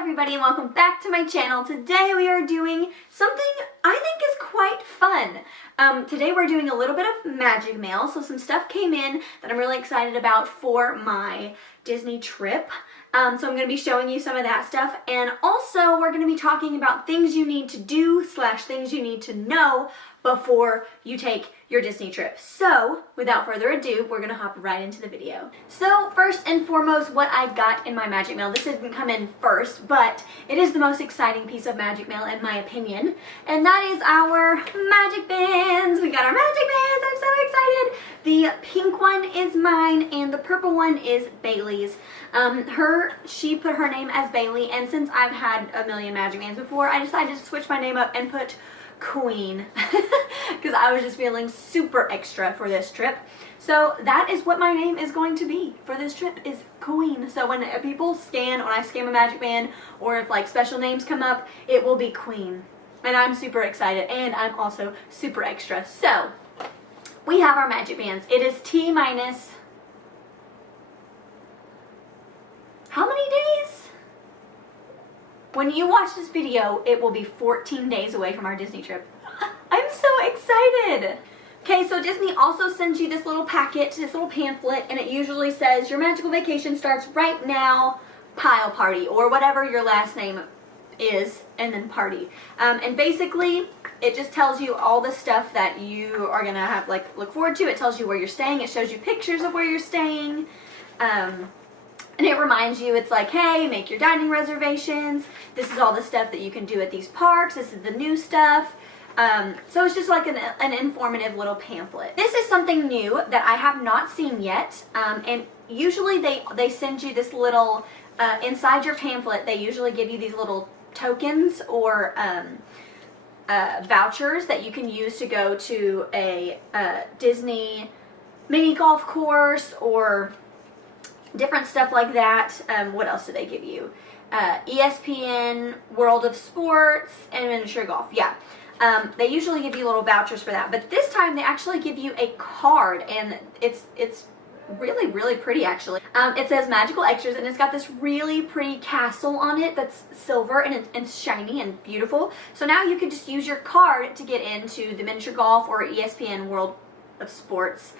everybody and welcome back to my channel. Today we are doing something I think is quite fun. Today we're doing a little bit of magic mail, so some stuff came in that I'm really excited about for my Disney trip. So I'm going to be showing you some of that stuff, and also we're going to be talking about things you need to do / things you need to know before you take your Disney trip. So without further ado, we're gonna hop right into the video. So first and foremost, what I got in my magic mail, this didn't come in first, but it is the most exciting piece of magic mail in my opinion, and that is our magic bands. We got our magic bands, I'm so excited. The pink one is mine and the purple one is Bailey's. She put her name as Bailey, and since I've had a million magic bands before, I decided to switch my name up and put Queen because I was just feeling super extra for this trip. So that is what my name is going to be for this trip, is Queen. So when people when I scan a magic band, or if like special names come up, it will be Queen. And I'm super excited, and I'm also super extra. So we have our magic bands. It is T minus how many days? When you watch this video, it will be 14 days away from our Disney trip. I'm so excited! Okay, so Disney also sends you this little packet, this little pamphlet, and it usually says, your magical vacation starts right now, Pile Party, or whatever your last name is, and then party. And basically, it just tells you all the stuff that you are gonna have, like, look forward to. It tells you where you're staying. It shows you pictures of where you're staying. And it reminds you, it's like, hey, make your dining reservations. This is all the stuff that you can do at these parks. This is the new stuff. So it's just like an informative little pamphlet. This is something new that I have not seen yet. And usually they send you this little, inside your pamphlet, they usually give you these little tokens or vouchers that you can use to go to a Disney mini golf course or different stuff like that. What else do they give you? ESPN, World of Sports, and miniature golf. Yeah. They usually give you little vouchers for that, but this time they actually give you a card, and it's really, really pretty actually. It says Magical Extras, and it's got this really pretty castle on it that's silver and it's shiny and beautiful. So now you can just use your card to get into the miniature golf or ESPN World of Sports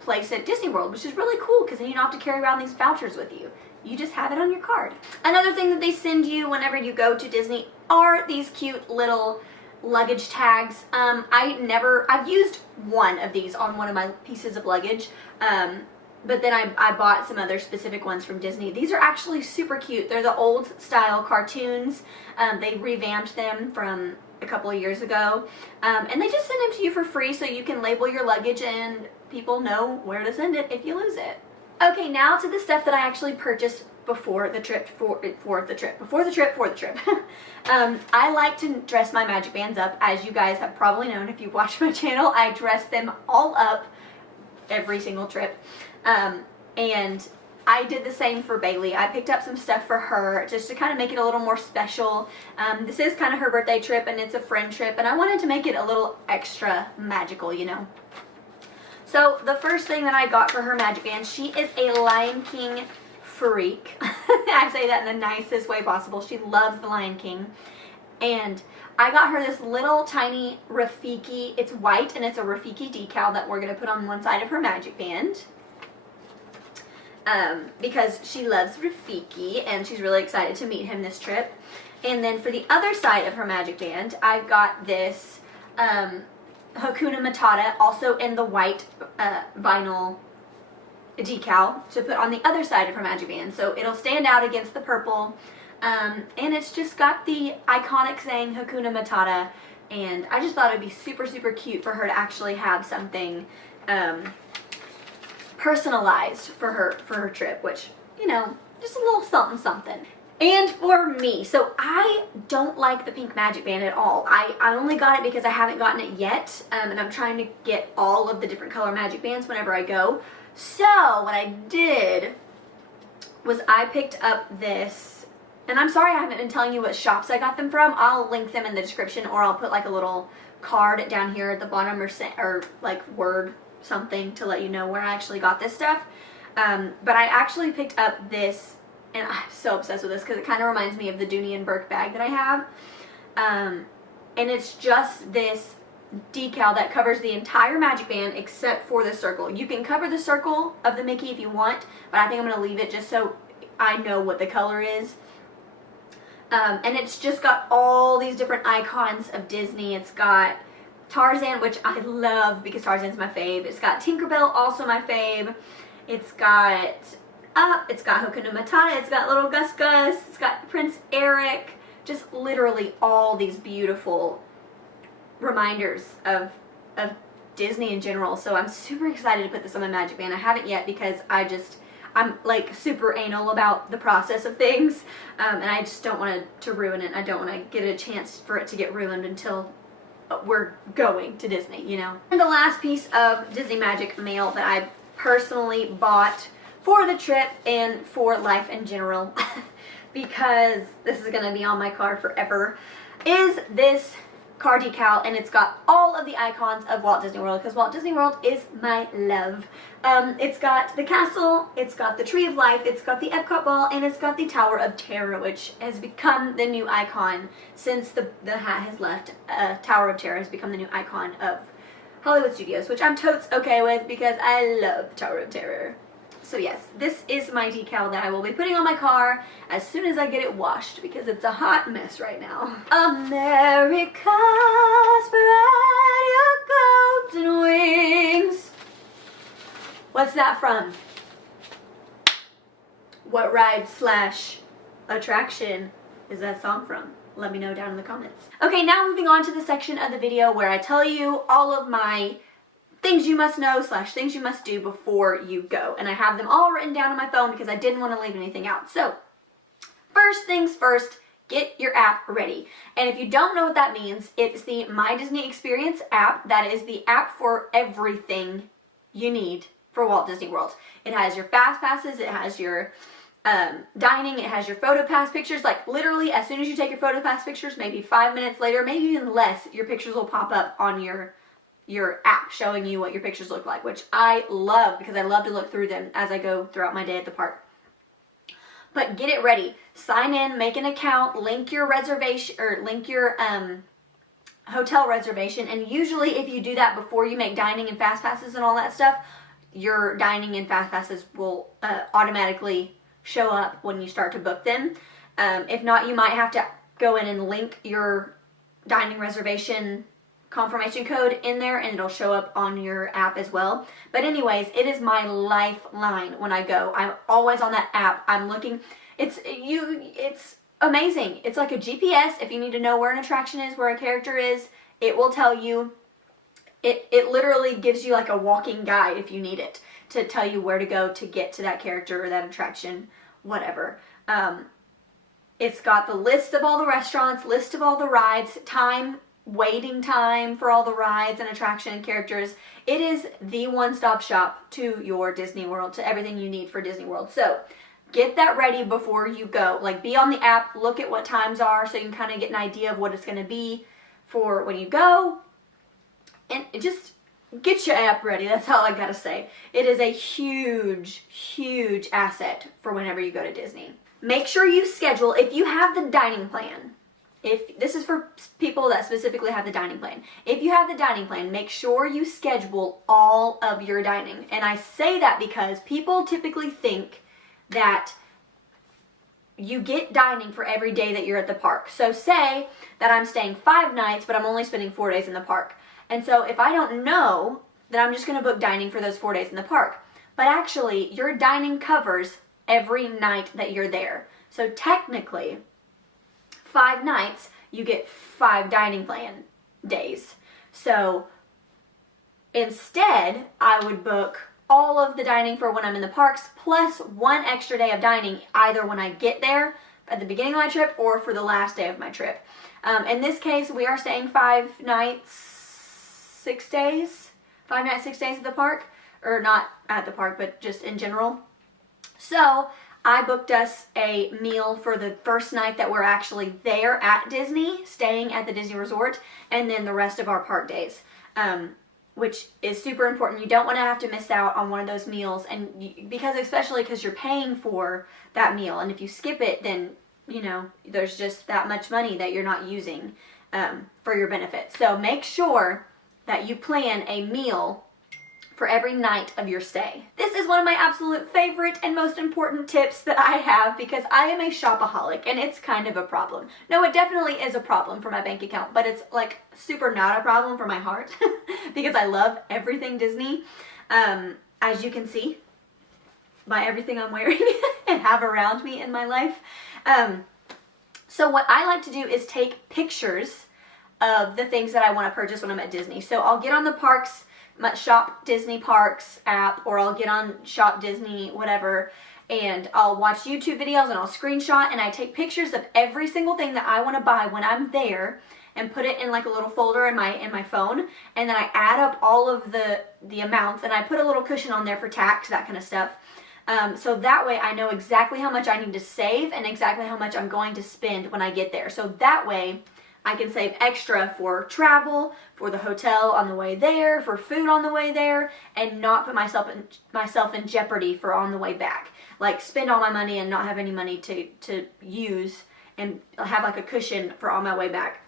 place at Disney World, which is really cool because then you don't have to carry around these vouchers with you. You just have it on your card. Another thing that they send you whenever you go to Disney are these cute little luggage tags. I've used one of these on one of my pieces of luggage, but then I bought some other specific ones from Disney. These are actually super cute. They're the old style cartoons. They revamped them from a couple of years ago, and they just send them to you for free so you can label your luggage and people know where to send it if you lose it. Okay, now to the stuff that I actually purchased before the trip, for the trip. I like to dress my magic bands up, as you guys have probably known if you watch my channel. I dress them all up every single trip, and I did the same for Bailey. I picked up some stuff for her just to kind of make it a little more special. This is kind of her birthday trip, and it's a friend trip, and I wanted to make it a little extra magical, you know. So the first thing that I got for her magic band, she is a Lion King freak. I say that in the nicest way possible. She loves the Lion King. And I got her this little tiny Rafiki. It's white and it's a Rafiki decal that we're going to put on one side of her magic band. Because she loves Rafiki and she's really excited to meet him this trip. And then for the other side of her magic band, I've got this Hakuna Matata, also in the white vinyl decal, to put on the other side of her magic band. So it'll stand out against the purple. And it's just got the iconic saying Hakuna Matata. And I just thought it'd be super, super cute for her to actually have something personalized for her trip, which, you know, just a little something something. And for me, so I don't like the pink magic band at all. I only got it because I haven't gotten it yet, and I'm trying to get all of the different color magic bands whenever I go. So what I did was I picked up this, and I'm sorry I haven't been telling you what shops I got them from. I'll link them in the description, or I'll put like a little card down here at the bottom, or like word something to let you know where I actually got this stuff. But I actually picked up this and I'm so obsessed with this because it kind of reminds me of the Dooney and Burke bag that I have. And it's just this decal that covers the entire magic band except for the circle. You can cover the circle of the Mickey if you want, but I think I'm going to leave it just so I know what the color is. And it's just got all these different icons of Disney. It's got Tarzan, which I love because Tarzan's my fave. It's got Tinkerbell, also my fave. It's got Up, it's got Hakuna Matata, it's got Little Gus Gus, it's got Prince Eric. Just literally all these beautiful reminders of Disney in general. So I'm super excited to put this on my magic band. I haven't yet because I'm like super anal about the process of things, and I just don't want to ruin it. I don't want to get a chance for it to get ruined until we're going to Disney, you know. And the last piece of Disney Magic mail that I personally bought for the trip and for life in general, because this is going to be on my car forever, is this car decal, and it's got all of the icons of Walt Disney World, because Walt Disney World is my love. It's got the castle, it's got the Tree of Life, it's got the Epcot Ball, and it's got the Tower of Terror, which has become the new icon since the hat has left. Tower of Terror has become the new icon of Hollywood Studios, which I'm totes okay with because I love Tower of Terror. So yes, this is my decal that I will be putting on my car as soon as I get it washed because it's a hot mess right now. America, spread your golden wings. What's that from? What ride / attraction is that song from? Let me know down in the comments. Okay, now moving on to the section of the video where I tell you all of my things you must know / things you must do before you go. And I have them all written down on my phone because I didn't want to leave anything out. So, first things first, get your app ready. And if you don't know what that means, it's the My Disney Experience app. That is the app for everything you need for Walt Disney World. It has your fast passes, it has your dining, it has your photo pass pictures. Like literally as soon as you take your photo pass pictures, maybe 5 minutes later, maybe even less, your pictures will pop up on your app showing you what your pictures look like, which I love because I love to look through them as I go throughout my day at the park. But get it ready. Sign in, make an account, link your reservation or link your hotel reservation, and usually if you do that before you make dining and fast passes and all that stuff, your dining and fast passes will automatically show up when you start to book them. If not, you might have to go in and link your dining reservation confirmation code in there and it'll show up on your app as well. But anyways, it is my lifeline when I go. I'm always on that app. I'm looking. It's amazing. It's like a GPS. If you need to know where an attraction is, where a character is, it will tell you. It literally gives you like a walking guide if you need it to tell you where to go to get to that character or that attraction, whatever. It's got the list of all the restaurants, list of all the rides, waiting time for all the rides and attraction and characters. It is the one-stop shop to your Disney World, to everything you need for Disney World. So get that ready before you go. Like be on the app, look at what times are so you can kind of get an idea of what it's going to be for when you go. And just get your app ready. That's all I gotta say. It is a huge, huge asset for whenever you go to Disney. Make sure you schedule, if you have the dining plan, if this is for people that specifically have the dining plan. If you have the dining plan, make sure you schedule all of your dining. And I say that because people typically think that you get dining for every day that you're at the park. So say that I'm staying 5 nights, but I'm only spending 4 days in the park. And so if I don't know, then I'm just going to book dining for those 4 days in the park. But actually, your dining covers every night that you're there. So technically, 5 nights, you get 5 dining plan days. So instead, I would book all of the dining for when I'm in the parks, plus 1 extra day of dining, either when I get there at the beginning of my trip or for the last day of my trip. In this case, we are staying 5 nights, 6 days, 5 nights, 6 days at the park, or not at the park, but just in general. So I booked us a meal for the first night that we're actually there at Disney, staying at the Disney Resort, and then the rest of our park days. which is super important. You don't want to have to miss out on one of those meals, and especially because you're paying for that meal, and if you skip it, then you know there's just that much money that you're not using for your benefits. So make sure that you plan a meal for every night of your stay. This is one of my absolute favorite and most important tips that I have, because I am a shopaholic and it's kind of a problem. No, it definitely is a problem for my bank account, but it's like super not a problem for my heart because I love everything Disney, as you can see by everything I'm wearing and have around me in my life. So what I like to do is take pictures of the things that I want to purchase when I'm at Disney. So I'll get on the parks, my Shop Disney Parks app, or I'll get on Shop Disney, whatever, and I'll watch YouTube videos and I'll screenshot, and I take pictures of every single thing that I want to buy when I'm there and put it in like a little folder in my phone, and then I add up all of the amounts, and I put a little cushion on there for tax, that kind of stuff. So that way I know exactly how much I need to save and exactly how much I'm going to spend when I get there. So that way I can save extra for travel, for the hotel on the way there, for food on the way there, and not put myself in jeopardy for on the way back. Like spend all my money and not have any money to use, and have like a cushion for on my way back.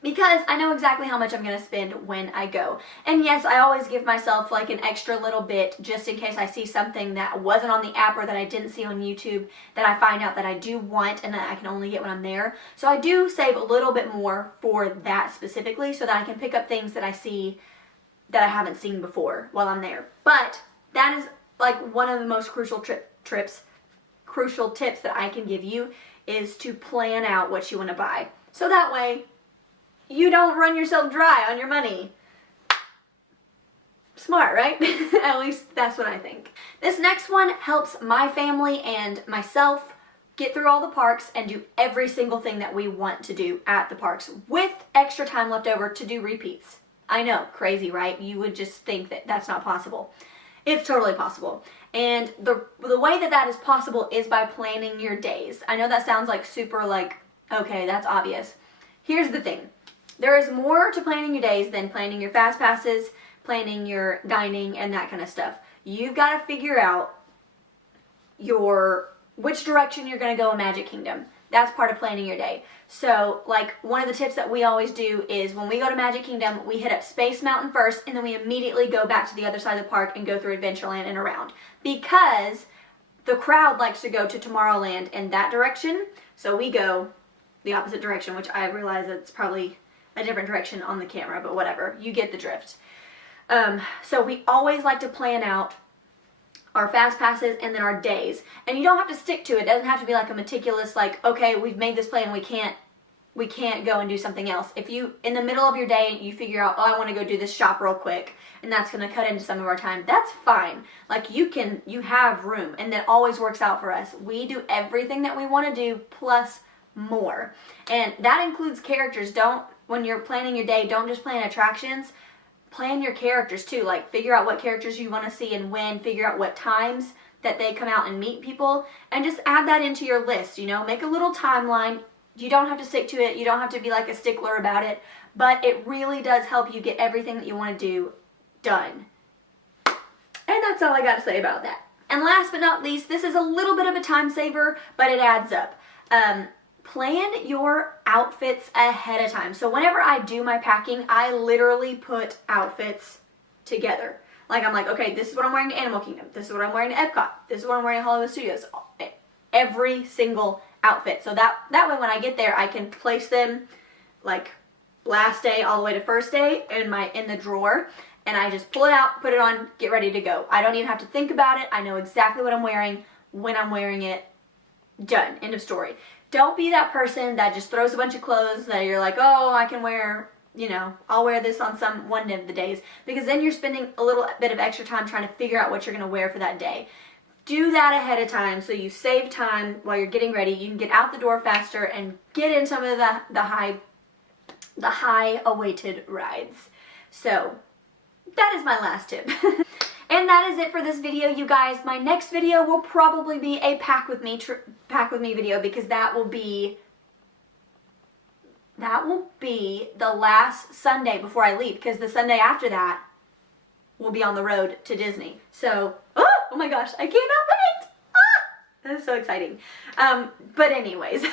Because I know exactly how much I'm going to spend when I go. And yes, I always give myself like an extra little bit just in case I see something that wasn't on the app or that I didn't see on YouTube that I find out that I do want and that I can only get when I'm there. So I do save a little bit more for that specifically, so that I can pick up things that I see that I haven't seen before while I'm there. But that is like one of the most crucial tips that I can give you, is to plan out what you want to buy. So that way you don't run yourself dry on your money. Smart, right? At least that's what I think. This next one helps my family and myself get through all the parks and do every single thing that we want to do at the parks with extra time left over to do repeats. I know, crazy, right? You would just think that that's not possible. It's totally possible. And the way that is possible is by planning your days. I know that sounds like super like, okay, that's obvious. Here's the thing. There is more to planning your days than planning your fast passes, planning your dining, and that kind of stuff. You've got to figure out which direction you're going to go in Magic Kingdom. That's part of planning your day. So, like, one of the tips that we always do is when we go to Magic Kingdom, we hit up Space Mountain first, and then we immediately go back to the other side of the park and go through Adventureland and around. Because the crowd likes to go to Tomorrowland in that direction, so we go the opposite direction, which I realize it's probably a different direction on the camera, but whatever, you get the drift. So we always like to plan out our fast passes and then our days, and you don't have to stick to it. It doesn't have to be like a meticulous, like, okay, we've made this plan, we can't go and do something else. If you, in the middle of your day, you figure out, oh, I want to go do this shop real quick, and that's going to cut into some of our time, that's fine. Like, you have room, and that always works out for us. We do everything that we want to do plus more, and that includes characters. When you're planning your day, don't just plan attractions, plan your characters too. Like, figure out what characters you want to see and when, figure out what times that they come out and meet people, and just add that into your list, you know, make a little timeline. You don't have to stick to it, you don't have to be like a stickler about it, but it really does help you get everything that you want to do done. And that's all I got to say about that. And last but not least, this is a little bit of a time saver, but it adds up. Plan your outfits ahead of time. So whenever I do my packing, I literally put outfits together. Like, I'm like, okay, this is what I'm wearing to Animal Kingdom. This is what I'm wearing to Epcot. This is what I'm wearing to Hollywood Studios. Every single outfit. So that way when I get there, I can place them like last day all the way to first day in the drawer, and I just pull it out, put it on, get ready to go. I don't even have to think about it. I know exactly what I'm wearing, when I'm wearing it. Done. End of story. Don't be that person that just throws a bunch of clothes that you're like, oh, I can wear, you know, I'll wear this on one of the days, because then you're spending a little bit of extra time trying to figure out what you're going to wear for that day. Do that ahead of time so you save time while you're getting ready. You can get out the door faster and get in some of the high awaited rides. So that is my last tip. And that is it for this video, you guys. My next video will probably be a pack with me video, because that will be the last Sunday before I leave, because the Sunday after that will be on the road to Disney. So, oh my gosh, I cannot wait! That is so exciting. But anyways,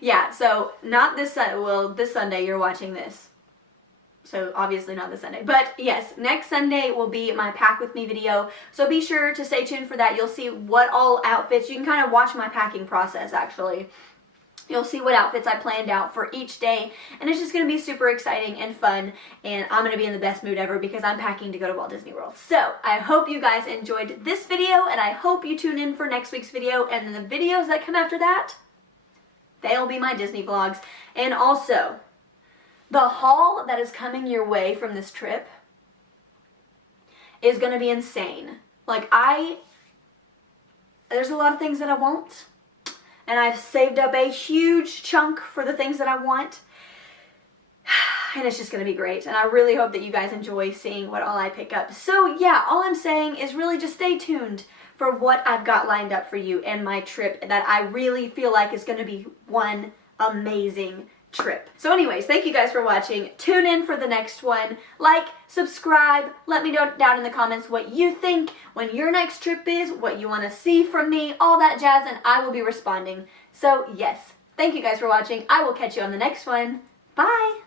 yeah, so not this Sunday, well, this Sunday you're watching this. So obviously not this Sunday. But yes, next Sunday will be my pack with me video. So be sure to stay tuned for that. You'll see what all outfits, you can kind of watch my packing process actually. You'll see what outfits I planned out for each day, and it's just going to be super exciting and fun, and I'm going to be in the best mood ever because I'm packing to go to Walt Disney World. So I hope you guys enjoyed this video, and I hope you tune in for next week's video, and then the videos that come after that, they'll be my Disney vlogs. And also, the haul that is coming your way from this trip is going to be insane. Like, there's a lot of things that I want. And I've saved up a huge chunk for the things that I want. And it's just going to be great. And I really hope that you guys enjoy seeing what all I pick up. So yeah, all I'm saying is really just stay tuned for what I've got lined up for you and my trip that I really feel like is going to be one amazing trip. So anyways, thank you guys for watching. Tune in for the next one. Like, subscribe, let me know down in the comments what you think when your next trip is, what you want to see from me, all that jazz, and I will be responding. So yes, thank you guys for watching. I will catch you on the next one. Bye!